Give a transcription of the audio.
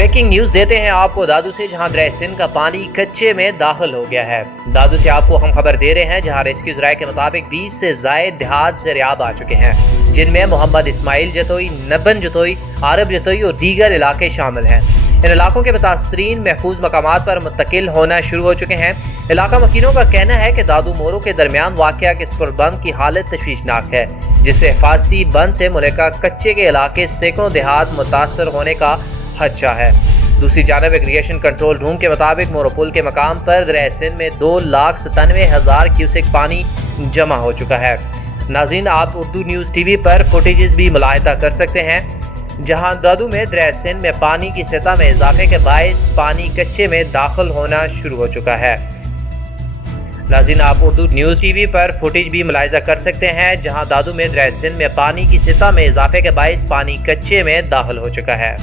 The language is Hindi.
ब्रेकिंग न्यूज देते हैं आपको दादू से, जहां दरिया सिंध का पानी कच्चे में दाखिल हो गया है। दादू से आपको हम खबर दे रहे हैं, जहां रेस्क्यू ज़राए के मुताबिक 20 से ज़ायद देहात से रियाब आ चुके हैं, जिनमें मोहम्मद इस्माइल जतोई, नबन जतोई, आरब जतोई और दीगर इलाके शामिल हैं। इन इलाकों के मुतासरीन महफूज मकामात पर मुंतकिल होना शुरू हो चुके हैं। इलाका मकीनों का कहना है कि दादू मोरू के दरमियान वाक़या किस्पुर बंद की हालत तशवीशनाक है, जिससे हिफाजती बंद से मुल्का कच्चे के इलाके सैकड़ों देहात मुतासर होने का खदशा है। दूसरी जानब एग्रीगेशन कंट्रोल रूम के मुताबिक मोरोपुल के मकाम पर दरिया सिंध में 2,97,000 क्यूसेक पानी जमा हो चुका है। नाज़रीन, आप उर्दू न्यूज़ टीवी पर फुटेजेस भी मुलाहिदा कर सकते हैं, जहां दादू में दरिया सिंध में पानी की सतह में इजाफे के बायस पानी कच्चे में दाखिल होना शुरू हो चुका है। नाज़रीन, आप उर्दू न्यूज़ टीवी पर फुटेज भी मुलाहिजा कर सकते हैं, जहां दादू में दरिया सिंध में पानी की सतह में इजाफे के बायस पानी कच्चे में दाखिल हो चुका है।